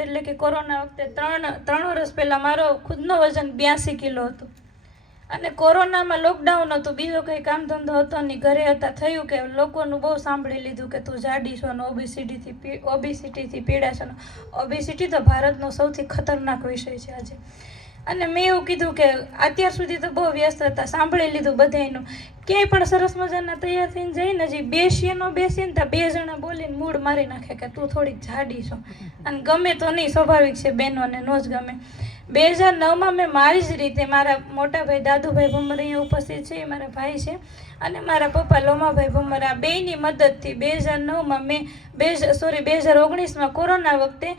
એટલે કે કોરોના વખતે ત્રણ ત્રણ વર્ષ પહેલાં મારો ખુદનો વજન બ્યાસી કિલો હતો. અને કોરોનામાં લોકડાઉન હતું, બીજો કંઈ કામ ધંધો હતો નહીં, ઘરે હતા, થયું કે લોકોનું બહુ સાંભળી લીધું કે તું જાડી છો અને ઓબીસીટીથી ઓબીસીટીથી પીડા છો ઓબિસિટી તો ભારતનો સૌથી ખતરનાક વિષય છે આજે. અને મેં એવું કીધું કે અત્યાર સુધી તો બહુ વ્યસ્ત હતા, સાંભળી લીધું બધાયનું. ક્યાંય પણ સરસ મજાના તૈયાર થઈને જઈને હજી બેસીએ ન બેસીએ ને બે જણા બોલીને મૂડ મારી નાખે કે તું થોડીક જાડી છો. અને ગમે તો નહીં, સ્વાભાવિક છે, બહેનોને નો જ ગમે. બે હજાર નવમાં મેં મારી જ રીતે મારા મોટા ભાઈ દાદુભાઈ ભમર અહીંયા ઉપસ્થિત છે, એ મારા ભાઈ છે અને મારા પપ્પા લોમાભાઈ ભમર આ બેયની મદદથી બે હજાર નવમાં મેં બે સોરી બે હજાર ઓગણીસમાં કોરોના વખતે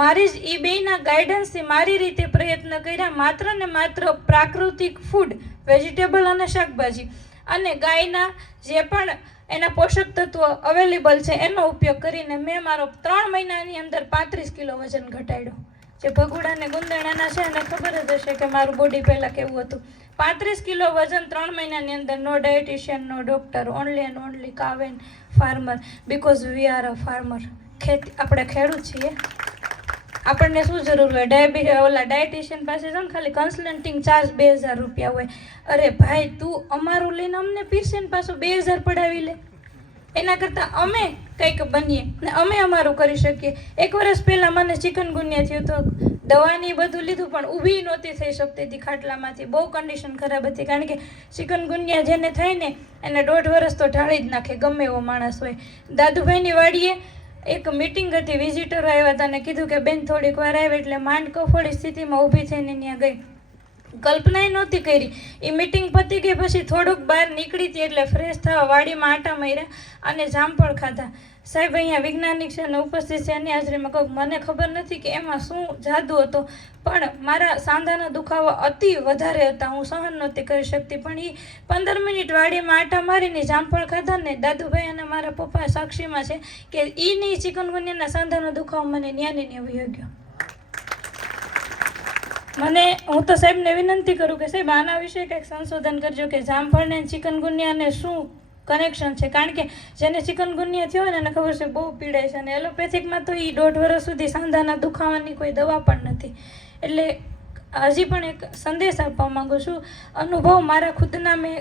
મારી જ એ બેયના ગાઈડન્સથી મારી રીતે પ્રયત્ન કર્યા, માત્ર ને માત્ર પ્રાકૃતિક ફૂડ વેજીટેબલ અને શાકભાજી. અને ગાયના જે પણ એના પોષક તત્વો અવેલેબલ છે, એનો ઉપયોગ કરીને મેં મારો ત્રણ મહિનાની અંદર પાંત્રીસ કિલો વજન ઘટાડ્યો. જે ભગુડા ને ગુંદણાના છે, એને ખબર જ હશે કે મારું બોડી પહેલાં કેવું હતું. પાંત્રીસ કિલો વજન ત્રણ મહિનાની અંદર no dietitian no doctor only and only કાવેન farmer because we are a farmer ખેતી, આપણે ખેડૂત છીએ. આપણને શું જરૂર હોય? ડાયાબિટી ઓલા ડાયટિશિયન પાસે છે ખાલી કન્સલ્ટિંગ ચાર્જ બે હજાર રૂપિયા હોય. અરે ભાઈ, તું અમારું લઈને અમને પીરસે ને પાછું બે હજાર પડાવી લે. એના કરતાં અમે કંઈક બનીએ ને અમે અમારું કરી શકીએ. એક વર્ષ પહેલાં મને ચિકનગુનિયા થયું તો દવાની બધું લીધું, પણ ઊભી નહોતી થઈ શકતી હતી ખાટલામાંથી. બહુ કન્ડિશન ખરાબ હતી, કારણ કે ચિકનગુનિયા જેને થાય ને, એને દોઢ વર્ષ તો ઢાળી જ નાખે, ગમે એવો માણસ હોય. દાદુભાઈની વાડીએ એક મિટિંગ હતી વિઝિટરો આવ્યા હતા અને કીધું કે બેન થોડીક વાર આવે એટલે માંડ કફોડી સ્થિતિમાં ઊભી થઈને ત્યાં ગઈ. કલ્પનાય નહોતી કરી. એ મિટિંગ પતી ગઈ પછી થોડુંક બહાર નીકળી હતી એટલે ફ્રેશ થવા વાડીમાં આટા માર્યા અને જામફળ ખાધા. સાહેબ, અહીંયા વૈજ્ઞાનિક છે અને ઉપસ્થિત છે એની હાજરીમાં કહું મને ખબર નથી કે એમાં શું જાદુ હતો. પણ મારા સાંધાના દુખાવા અતિ વધારે હતા. હું સહન નહોતી કરી શકતી. પણ એ પંદર મિનિટ વાડીમાં આટા મારીને જામફળ ખાધા ને દાદુભાઈ અને મારા પપ્પા સાક્ષીમાં છે કે એ નહીં, ચિકનગુનિયાના સાંધાનો દુખાવો મને ન્યાને ન્યા વયો ગયો. મને હું તો સાહેબને વિનંતી કરું કે સાહેબ, આના વિશે કંઈક સંશોધન કરજો કે જામફળને ચિકનગુનિયાને શું કનેક્શન છે? કારણ કે જેને ચિકનગુનિયા થયો ને, એને ખબર છે બહુ પીડાય છે. અને એલોપેથિકમાં તો એ દોઢ વર્ષ સુધી સાંધાના દુખાવાની કોઈ દવા પણ નથી. એટલે હજી પણ એક સંદેશ આપવા માંગુ છું. અનુભવ મારા ખુદના મેં